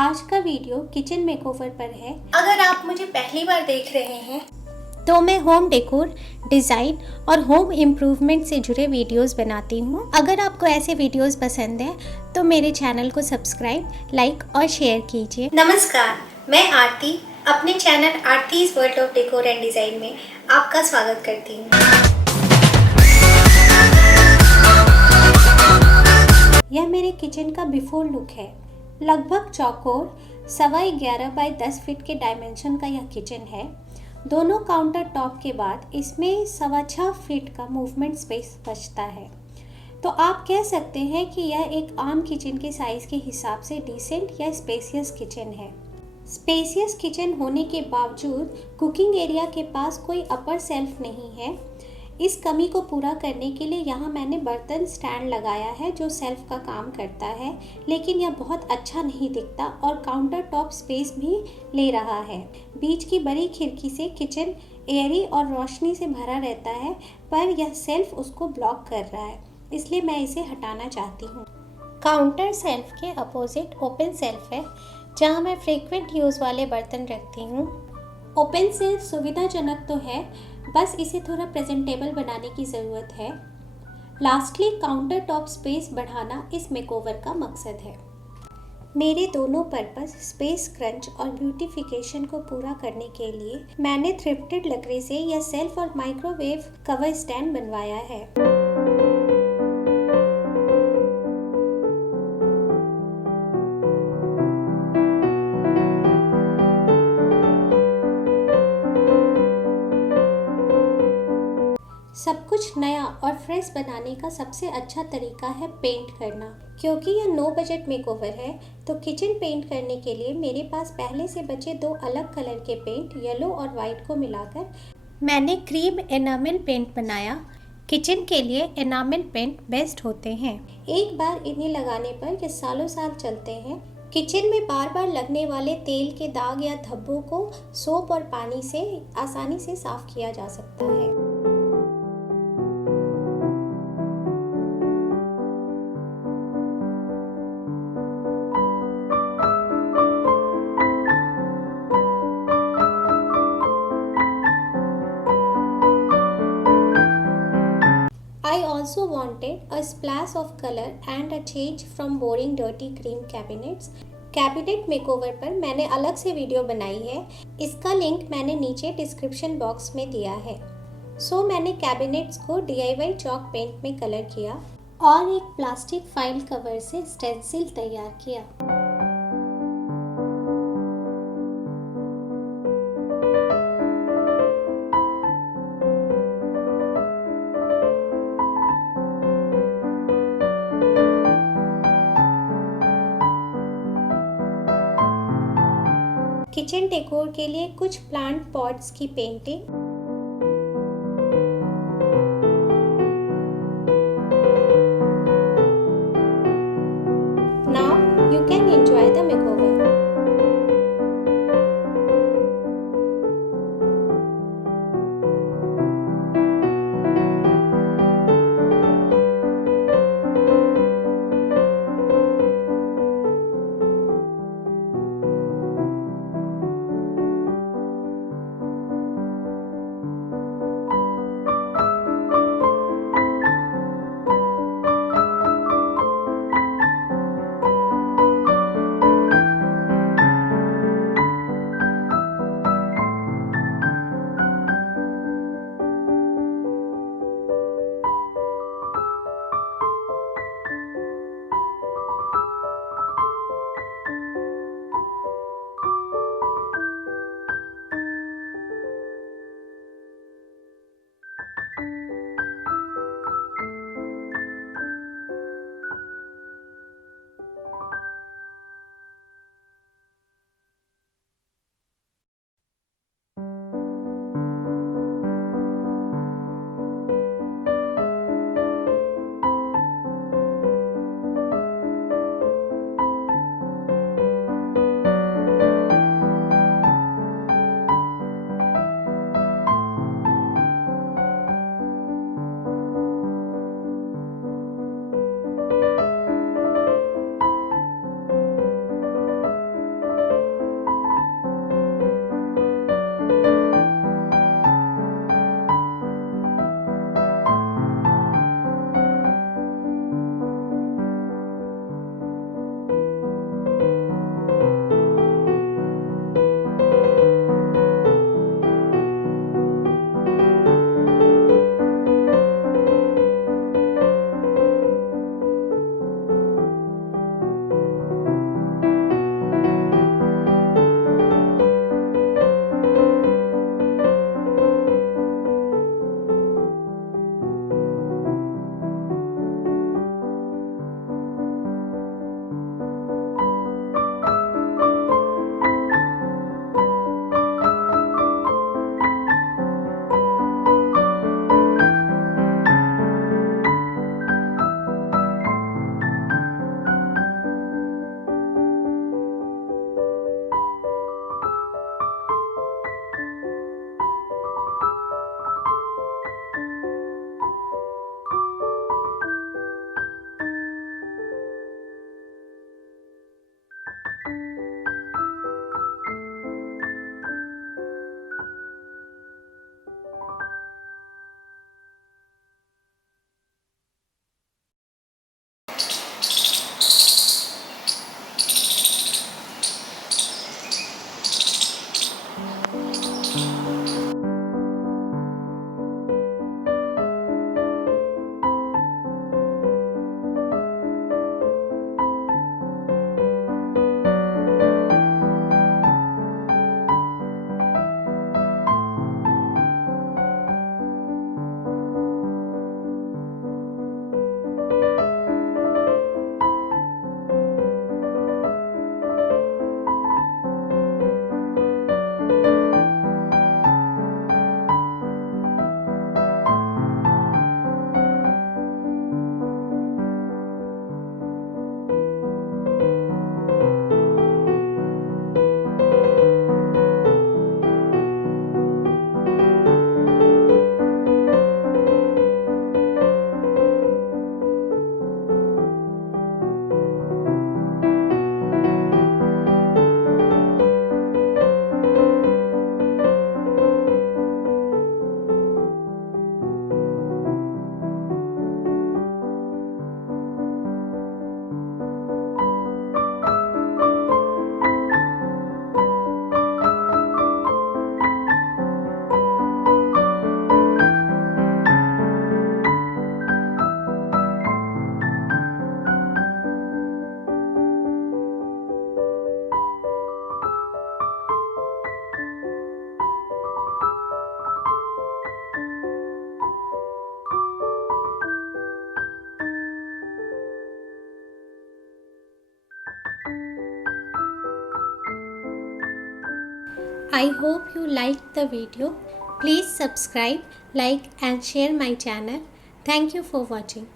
आज का video kitchen makeover पर है। अगर आप मुझे पहली बार देख रहे हैं तो मैं होम डेकोर, डिज़ाइन और होम इम्प्रूवमेंट से जुड़े वीडियोस बनाती हूँ। अगर आपको ऐसे वीडियोस पसंद है तो मेरे चैनल को सब्सक्राइब, लाइक और शेयर कीजिए। नमस्कार, मैं आरती अपने channel Aarti's world of decor and design में आपका स्वागत करती हूँ। यह मेरे किचन का बिफोर लुक है। लगभग चौकोर 11.5 बाय 10 फीट के डायमेंशन का यह किचन है। दोनों काउंटर टॉप के बाद इसमें 6.25 फीट का मूवमेंट स्पेस बचता है। तो आप कह सकते हैं कि यह एक आम किचन के साइज़ के हिसाब से डिसेंट या स्पेसियस किचन है। स्पेसियस किचन होने के बावजूद कुकिंग एरिया के पास कोई अपर सेल्फ नहीं है। इस कमी को पूरा करने के लिए यहाँ मैंने बर्तन स्टैंड लगाया है जो सेल्फ का काम करता है, लेकिन यह बहुत अच्छा नहीं दिखता और काउंटर टॉप स्पेस भी ले रहा है। बीच की बड़ी खिड़की से किचन एयरी और रोशनी से भरा रहता है, पर यह सेल्फ उसको ब्लॉक कर रहा है, इसलिए मैं इसे हटाना चाहती हूँ। काउंटर सेल्फ के अपोजिट ओपन सेल्फ है, जहाँ मैं फ्रीक्वेंट यूज़ वाले बर्तन रखती हूँ। ओपन सेल्फ सुविधाजनक तो है, बस इसे थोड़ा प्रेजेंटेबल बनाने की ज़रूरत है। लास्टली काउंटर टॉप स्पेस बढ़ाना इस मेकओवर का मकसद है। मेरे दोनों पर्पस स्पेस क्रंच और ब्यूटिफिकेशन को पूरा करने के लिए मैंने थ्रिफ्टेड लकड़ी से यह सेल्फ और माइक्रोवेव कवर स्टैंड बनवाया है। सब कुछ नया और फ्रेश बनाने का सबसे अच्छा तरीका है पेंट करना। क्योंकि यह नो बजट मेकओवर है, तो किचन पेंट करने के लिए मेरे पास पहले से बचे दो अलग कलर के पेंट येलो और वाइट को मिलाकर मैंने क्रीम एनामेल पेंट बनाया। किचन के लिए एनामेल पेंट बेस्ट होते हैं। एक बार इन्हें लगाने पर ये सालों साल चलते हैं। किचन में बार बार लगने वाले तेल के दाग या धब्बों को सोप और पानी से आसानी से साफ किया जा सकता है। I also wanted a splash of color and a change from boring dirty cream cabinets. Cabinet makeover पर मैंने अलग से वीडियो बनाई है, इसका लिंक मैंने नीचे डिस्क्रिप्शन बॉक्स में दिया है। मैंने कैबिनेट्स को DIY चॉक पेंट में कलर किया और एक प्लास्टिक फाइल कवर से स्टेंसिल तैयार किया। किचन डेकोर के लिए कुछ प्लांट पॉट्स की painting. Now you can enjoy the makeover. I hope you liked the video. Please subscribe, like and share my channel. Thank you for watching.